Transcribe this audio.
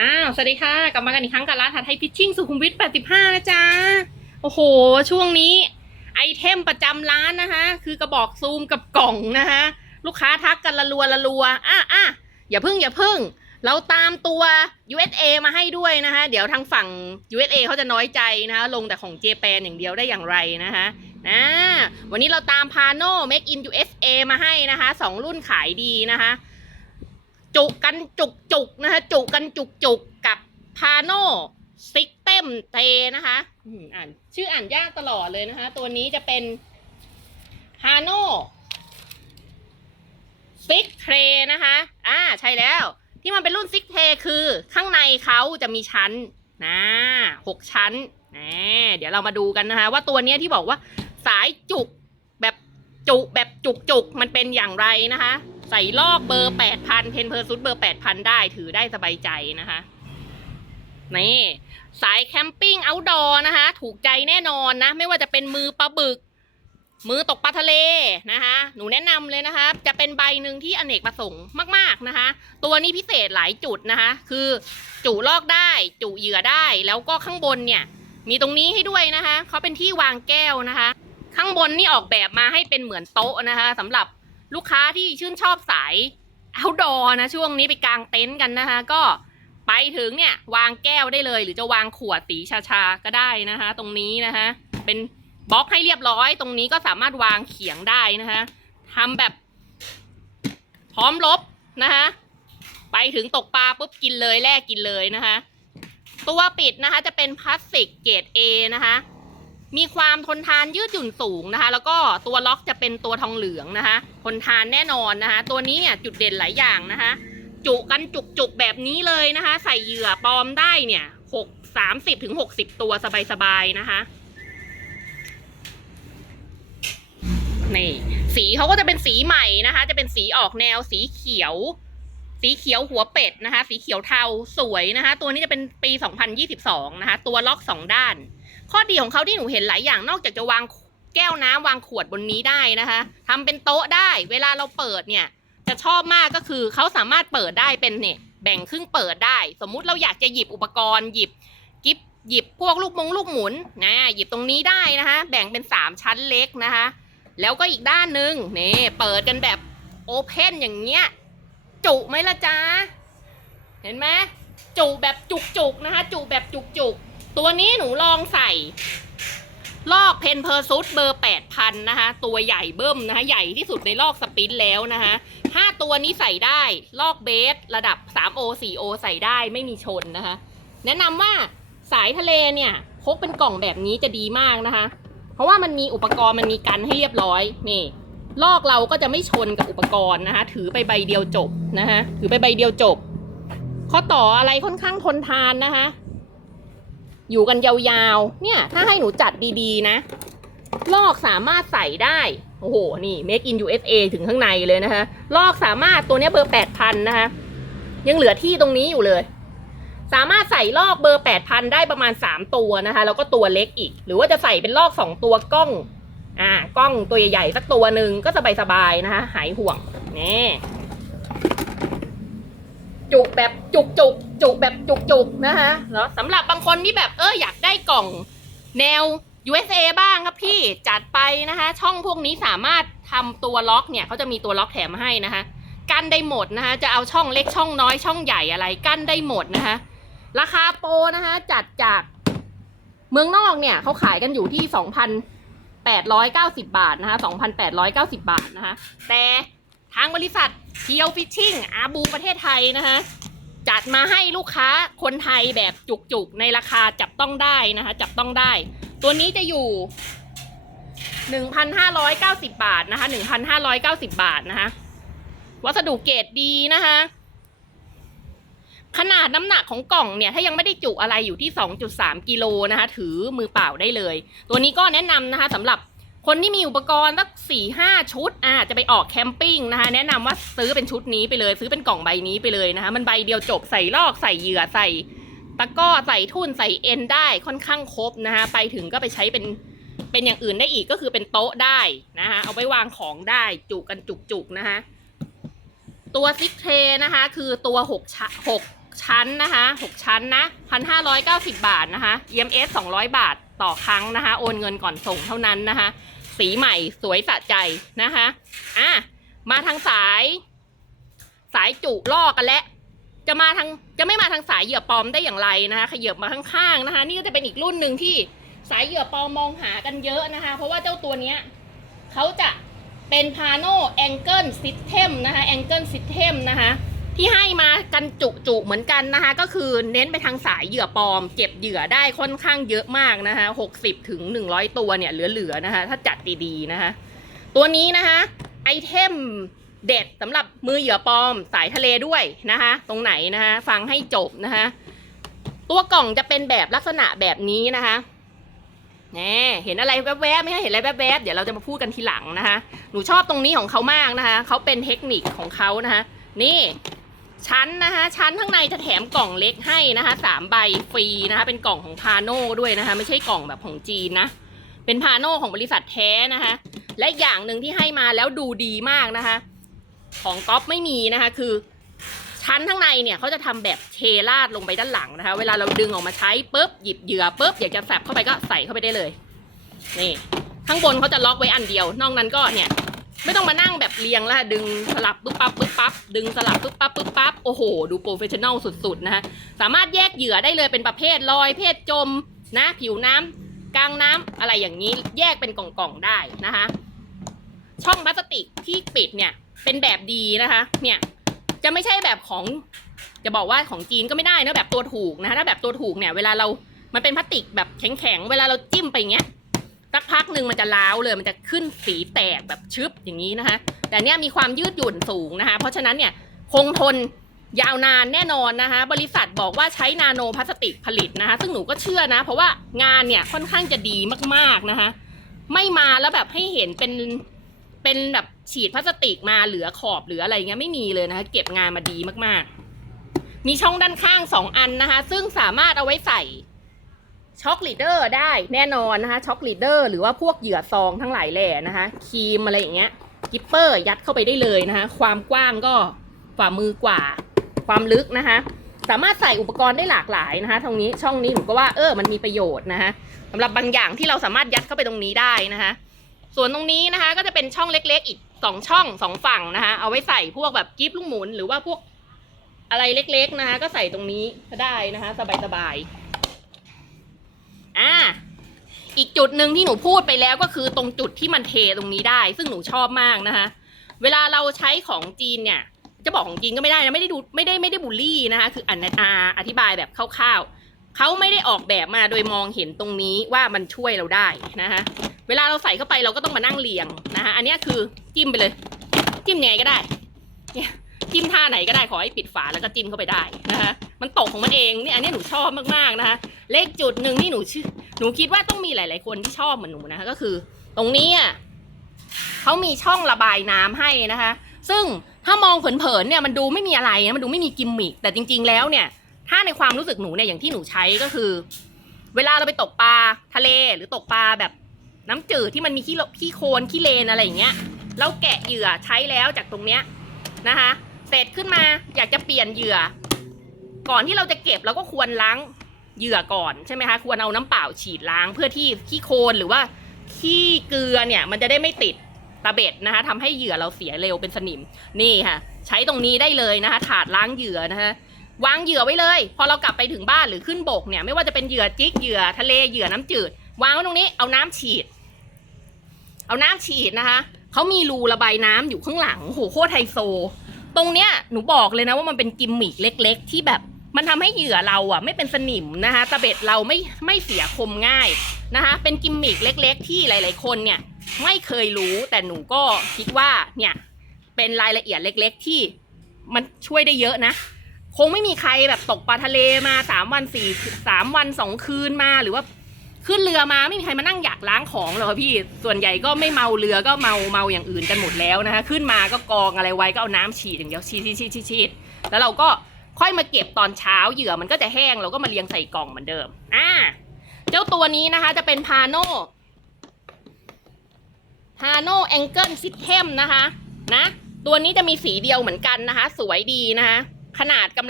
อ้าว สวัสดีค่ะ กลับมากันอีกครั้งกับร้านถัดไทยพิชชิ่งสุขุมวิท 85 นะจ๊ะ โอ้โห ช่วงนี้ ไอเทมประจำร้านนะคะ คือกระบอกซูมกับกล่องนะคะ ลูกค้าทักกันละลัวละลัว อะอะอย่าพึ่งอย่าพึ่ง เราตามตัว USA มาให้ด้วยนะคะ เดี๋ยวทางฝั่ง USA เขาจะน้อยใจนะคะ ลงแต่ของเจแปนอย่างเดียวได้อย่างไรนะคะนะวันนี้เราตามพาโน่ Make in USA มาให้นะคะสองรุ่นขายดีนะคะ จุกกันจุกจุกนะคะจุกกันจุกจุกกับพาโนซิกเต็มเทนะคะอ่านชื่ออ่านยากตลอดเลยนะคะ ตัวนี้จะเป็นพาโนซิกเทรนะคะ อ่าใช่แล้ว ที่มันเป็นรุ่นซิกเทคือข้างในเขาจะมีชั้นนะหกชั้นนะเดี๋ยวเรามาดูกันนะคะ ว่าตัวนี้ที่บอกว่าสายจุกแบบจุกแบบจุกจุกมันเป็นอย่างไรนะคะ ใส่ลอกเบอร์แปดพันเพนเพอร์ซุดเบอร์แปดพันได้ถือได้สบายใจนะคะ นี่สายแคมปิ้งเอาท์ดอร์นะคะ ถูกใจแน่นอนนะ ไม่ว่าจะเป็นมือปลาบึก มือตกปลาทะเลนะคะ หนูแนะนำเลยนะคะ จะเป็นใบหนึ่งที่อเนกประสงค์มาก ๆนะคะ ตัวนี้พิเศษหลายจุดนะคะ คือจุลอกได้ จุเหยื่อได้แล้วก็ข้างบนเนี่ย มีตรงนี้ให้ด้วยนะคะเขาเป็นที่วางแก้วนะคะ ข้างบนนี่ออกแบบมาให้เป็นเหมือนโต๊ะนะคะสำหรับ ลูกค้าที่ชื่นชอบสาย outdoor นะช่วงนี้ไปกางเต็นท์กันนะคะ ก็ไปถึงเนี่ยวางแก้วได้เลย หรือจะวางขวดสีชาๆก็ได้นะคะ ตรงนี้นะคะ เป็นบล็อกให้เรียบร้อย ตรงนี้ก็สามารถวางเขียงได้นะคะทำแบบ พร้อมลบนะคะไปถึงตกปลาปุ๊บกินเลยแลกกินเลยนะคะ ตัวปิดนะคะจะเป็นพลาสติกเกรด A นะคะ มีความทนทานยืดหยุ่นสูงนะคะ แล้วก็ตัวล็อกจะเป็นตัวทองเหลืองนะคะ ทนทานแน่นอนนะคะ ตัวนี้เนี่ยจุดเด่นหลายอย่างนะคะ จุกันจุกๆแบบนี้เลยนะคะ ใส่เหยื่อปลอมได้เนี่ยหกสามสิบถึงหกสิบตัวสบายๆนะคะนี่สีเขาก็จะเป็นสีใหม่นะคะ จะเป็นสีออกแนวสีเขียว สีเขียวหัวเป็ดนะคะ สีเขียวเทาสวยนะคะ ตัวนี้จะเป็นปี 2022 นะคะ ตัวล็อกสองด้าน ข้อดีของเขาที่หนูเห็นหลายอย่างนอกจากจะวางแก้วน้ำวางขวดบนนี้ได้นะคะทำเป็นโต๊ะได้ เวลาเราเปิดเนี่ย จะชอบมากก็คือเขาสามารถเปิดได้เป็นเนี่ยแบ่งครึ่งเปิดได้ สมมุติเราอยากจะหยิบอุปกรณ์หยิบกิฟหยิบพวกลูกมงลูกหมุนนะหยิบตรงนี้ได้นะคะ แบ่งเป็นสามชั้นเล็กนะคะ แล้วก็อีกด้านหนึ่งนี่เปิดกันแบบโอเพนอย่างเงี้ยจุไหมล่ะจ๊ะเห็นไหมจุแบบจุกๆนะคะ จุแบบจุกๆ ตัวนี้หนูลองใส่ ลอกเพนเพอร์ซุดเบอร์แปดพันนะคะ ตัวใหญ่เบิ้มนะคะใหญ่ที่สุดในลอกสปินแล้วนะคะห้าตัวนี้ใส่ได้ ลอกเบสระดับ 3O 4O ใส่ได้ไม่มีชนนะคะ แนะนำว่าสายทะเลเนี่ยพกเป็นกล่องแบบนี้จะดีมากนะคะ เพราะว่ามันมีอุปกรณ์มันมีกันให้เรียบร้อยนี่ลอกเราก็จะไม่ชนกับอุปกรณ์นะคะ ถือไปใบเดียวจบนะคะถือไปใบเดียวจบข้อต่ออะไรค่อนข้างทนทานนะคะ อยู่กันยาวๆ เนี่ย ถ้าให้หนูจัดดีๆนะ ลอกสามารถใส่ได้ โอ้โห นี่ make in USA ถึงข้างในเลยนะคะ ลอกสามารถตัวนี้เบอร์8,000นนะคะ ยังเหลือที่ตรงนี้อยู่เลย สามารถใส่ลอกเบอร์8,000ได้ประมาณ3ตัวนะคะ แล้วก็ตัวเล็กอีก หรือว่าจะใส่เป็นลอก2ตัวกล้อง อ่า กล้องตัวใหญ่ๆสักตัวหนึ่งก็สบายๆนะคะ หายห่วง นี่ จุกแบบจุกจุกจุกแบบจุกจุกนะคะเนาะสำหรับบางคนที่แบบเอออยากได้กล่องแนว USA บ้างครับพี่จัดไปนะคะ ช่องพวกนี้สามารถทำตัวล็อกเนี่ยเขาจะมีตัวล็อกแถมให้นะคะกั้นได้หมดนะคะจะเอาช่องเล็กช่องน้อยช่องใหญ่อะไรกั้นได้หมดนะคะราคาโปรนะคะจัดจากเมืองนอกเนี่ยเขาขายกันอยู่ที่ 2,890 บาทนะคะ2,890 บาทนะคะแต่ทางบริษัท เทียวฟิชชิ่งอาบูประเทศไทยนะคะจัดมาให้ลูกค้าคนไทยแบบจุกๆ ในราคาจับต้องได้นะคะ จับต้องได้ ตัวนี้จะอยู่ 1,590 บาทนะคะ 1,590 บาทนะคะ วัสดุเกรดดีนะคะ ขนาดน้ำหนักของกล่องเนี่ยถ้ายังไม่ได้จุอะไรอยู่ที่ 2.3 กิโลนะคะ ถือมือเปล่าได้เลย ตัวนี้ก็แนะนำนะคะสำหรับ คนที่มีอุปกรณ์สักสี่ห้าชุดอ่าจะไปออกแคมปิ้งนะคะ แนะนำว่าซื้อเป็นชุดนี้ไปเลย ซื้อเป็นกล่องใบนี้ไปเลยนะคะ มันใบเดียวจบใส่ลอกใส่เหยื่อใส่ตะก้อใส่ทุ่นใส่เอ็นได้ค่อนข้างครบนะคะไปถึงก็ไปใช้เป็นเป็นอย่างอื่นได้อีกก็คือเป็นโต๊ะได้นะคะเอาไปวางของได้จุกันจุกๆนะคะ ตัวซิกเทนะคะ คือตัวหกชหกชั้นนะคะหกชั้นนะพันห้าร้อยเก้าสิบาทนะคะ EMS สองร้อยบาท ต่อครั้งนะคะ โอนเงินก่อนส่งเท่านั้นนะคะ สีใหม่สวยสะใจนะคะอะมาทางสาย สายจุลอกกันแล้วจะมาทางจะไม่มาทางสายเหยื่อปลอมได้อย่างไรนะคะขยับมาข้างๆนะคะ นี่ก็จะเป็นอีกรุ่นหนึ่งที่สายเหยื่อปลอมมองหากันเยอะนะคะ เพราะว่าเจ้าตัวเนี้ยเขาจะเป็น Pano Angle System นะคะ Angle System นะคะ ที่ให้มากันจุจุเหมือนกันนะคะ ก็คือเน้นไปทางสายเหยื่อปลอม เก็บเหยื่อได้ค่อนข้างเยอะมากนะคะ60ถึง100ตัวเนี่ยเหลือๆนะคะ ถ้าจัดดีๆนะคะ ตัวนี้นะคะไอเทมเด็ดสำหรับมือเหยื่อปลอมสายทะเลด้วยนะคะ ตรงไหนนะคะฟังให้จบนะคะ ตัวกล่องจะเป็นแบบลักษณะแบบนี้นะคะแน่เห็นอะไรแวบๆไหมคะเห็นอะไรแวบๆเดี๋ยวเราจะมาพูดกันทีหลังนะคะ หนูชอบตรงนี้ของเขามากนะคะ เขาเป็นเทคนิคของเขานะคะ นี่ ชั้นนะคะชั้นข้างในจะแถมกล่องเล็กให้นะคะสามใบฟรีนะคะ เป็นกล่องของพาโน่ด้วยนะคะ ไม่ใช่กล่องแบบของจีนนะ เป็นพาโน่ของบริษัทแท้นะคะ และอย่างหนึ่งที่ให้มาแล้วดูดีมากนะคะ ของก๊อฟไม่มีนะคะ คือ ชั้นข้างในเนี่ยเขาจะทำแบบเทราดลงไปด้านหลังนะคะ เวลาเราดึงออกมาใช้ปุ๊บหยิบเหยื่อปุ๊บอยากจะแสบเข้าไปก็ใส่เข้าไปได้เลย นี่ ข้างบนเขาจะล็อกไว้อันเดียว นอกนั้นก็เนี่ย ไม่ต้องมานั่งแบบเรียงแล้วค่ะดึงสลับปึ๊บปั๊บปึ๊บปั๊บดึงสลับปึ๊บปั๊บปึ๊บปั๊บโอ้โห ดูโปรเฟชชั่นอลสุดๆ นะคะสามารถแยกเหยื่อได้เลยเป็นประเภทลอยเพศจมนะ ผิวน้ำกลางน้ำอะไรอย่างนี้แยกเป็นกล่องๆได้นะคะ ช่องพลาสติกที่ปิดเนี่ยเป็นแบบดีนะคะ เนี่ยจะไม่ใช่แบบของจะบอกว่าของจีนก็ไม่ได้นะแบบตัวถูกนะคะถ้าแบบตัวถูกเนี่ยเวลาเรามันเป็นพลาสติกแบบแข็งๆเวลาเราจิ้มไปอย่างเงี้ย สักพักหนึ่งมันจะล้าวเลยมันจะขึ้นสีแตกแบบชึบอย่างนี้นะคะ แต่เนี้ยมีความยืดหยุ่นสูงนะคะ เพราะฉะนั้นเนี่ยคงทนยาวนานแน่นอนนะคะ บริษัทบอกว่าใช้นาโนพลาสติกผลิตนะคะ ซึ่งหนูก็เชื่อนะ เพราะว่างานเนี่ยค่อนข้างจะดีมากๆนะคะ ไม่มาแล้วแบบให้เห็นเป็นเป็นแบบฉีดพลาสติกมาเหลือขอบเหลืออะไรเงี้ยไม่มีเลยนะคะ เก็บงานมาดีมากๆ มีช่องด้านข้างสองอันนะคะ ซึ่งสามารถเอาไว้ใส่ ช็อกลีเดอร์ได้แน่นอนนะคะช็อกลีเดอร์หรือว่าพวกเหยื่อซองทั้งหลายแหล่นะคะครีมอะไรอย่างเงี้ยกิปเปอร์ยัดเข้าไปได้เลยนะคะความกว้างก็ฝ่ามือกว่าความลึกนะคะสามารถใส่อุปกรณ์ได้หลากหลายนะคะตรงนี้ช่องนี้หนูก็ว่าเออมันมีประโยชน์นะคะสำหรับบางอย่างที่เราสามารถยัดเข้าไปตรงนี้ได้นะคะส่วนตรงนี้นะคะก็จะเป็นช่องเล็ก ๆ อีกสองช่องสองฝั่งนะคะเอาไว้ใส่พวกแบบกิฟลูกหมุน หรือว่าพวกอะไรเล็ก ๆนะคะก็ใส่ตรงนี้ก็ได้นะคะ สบายๆ อีกจุดหนึ่งที่หนูพูดไปแล้วก็คือตรงจุดที่มันเทตรงนี้ได้ ซึ่งหนูชอบมากนะคะ เวลาเราใช้ของจีนเนี่ย จะบอกของจีนก็ไม่ได้นะไม่ได้ดูไม่ได้ไม่ได้บูลลี่นะคะ คืออันอาอธิบายแบบคร่าวๆเขาไม่ได้ออกแบบมาโดยมองเห็นตรงนี้ว่ามันช่วยเราได้นะคะเวลาเราใส่เข้าไปเราก็ต้องมานั่งเรียงนะคะอันนี้คือจิ้มไปเลย จิ้มยังไงก็ได้เนี่ยจิ้มท่าไหนก็ได้ขอให้ปิดฝาแล้วก็จิ้มเข้าไปได้นะคะมันตกของมันเองเนี่ยอันนี้หนูชอบมากๆนะคะเลขจุดหนึ่งที่หนูชื่อ หนูคิดว่าต้องมีหลาย ๆ คนที่ชอบเหมือนหนูนะคะก็คือ ตรงนี้อะเขามีช่องระบายน้ำให้นะคะ ซึ่งถ้ามองเผิน ๆ เนี่ยมันดูไม่มีอะไรนะมันดูไม่มีกิมมิคแต่จริง ๆ แล้วเนี่ย ถ้าในความรู้สึกหนูเนี่ยอย่างที่หนูใช้ก็คือ เวลาเราไปตกปลาทะเลหรือตกปลาแบบน้ำจืดที่มันมีขี้ขี้โคลนขี้เลนอะไรอย่างเงี้ยเราแกะเหยื่อใช้แล้วจากตรงเนี้ยนะคะ เสร็จขึ้นมาอยากจะเปลี่ยนเหยื่อ ก่อนที่เราจะเก็บเราก็ควรล้าง เหยื่อก่อนใช่ไหมคะควรเอาน้ำเปล่าฉีดล้างเพื่อที่ขี้โคลนหรือว่าขี้เกลือเนี่ยมันจะได้ไม่ติดตะเบ็ดนะคะทำให้เหยื่อเราเสียเร็วเป็นสนิมนี่ค่ะ ใช้ตรงนี้ได้เลยนะคะ ถาดล้างเหยื่อนะคะวางเหยื่อไว้เลย พอเรากลับไปถึงบ้านหรือขึ้นบกเนี่ยไม่ว่าจะเป็นเหยื่อจิกเหยื่อทะเลเหยื่อน้ำจืด วางไว้ตรงนี้เอาน้ำฉีด เอาน้ำฉีดนะคะเขามีรูระบายน้ำอยู่ข้างหลังโหโคตรไฮโซ ตรงเนี้ยหนูบอกเลยนะว่ามันเป็นกิมมิคเล็ก ๆ ที่แบบ มันทำให้เหยื่อเราอะไม่เป็นสนิมนะคะตะเบ็ดเราไม่ไม่เสียคมง่ายนะคะ เป็นกิมมิคเล็ก ๆ ที่หลาย ๆ คนเนี่ยไม่เคยรู้แต่หนูก็คิดว่าเนี่ยเป็นรายละเอียดเล็ก ๆ ที่มันช่วยได้เยอะนะ คงไม่มีใครแบบตกปลาทะเลมาสามวันสี่สามวันสองคืนมาหรือว่าขึ้นเรือมาไม่มีใครมานั่งอยากล้างของหรอกพี่ ส่วนใหญ่ก็ไม่เมาเรือก็เมาเมาอย่างอื่นกันหมดแล้วนะคะ ขึ้นมาก็กองอะไรไว้ก็เอาน้ำฉีดอย่างเดียวฉีดฉีดฉีดฉีดแล้วเราก็ ค่อยมาเก็บตอนเช้าเหยื่อมันก็จะแห้งเราก็มาเรียงใส่กล่องเหมือนเดิม อ่า เจ้าตัวนี้นะคะจะเป็นพาโน่พาโน่แองเกิลซิสเทมนะคะ นะ ตัวนี้จะมีสีเดียวเหมือนกันนะคะ สวยดีนะคะ ขนาดกำลัง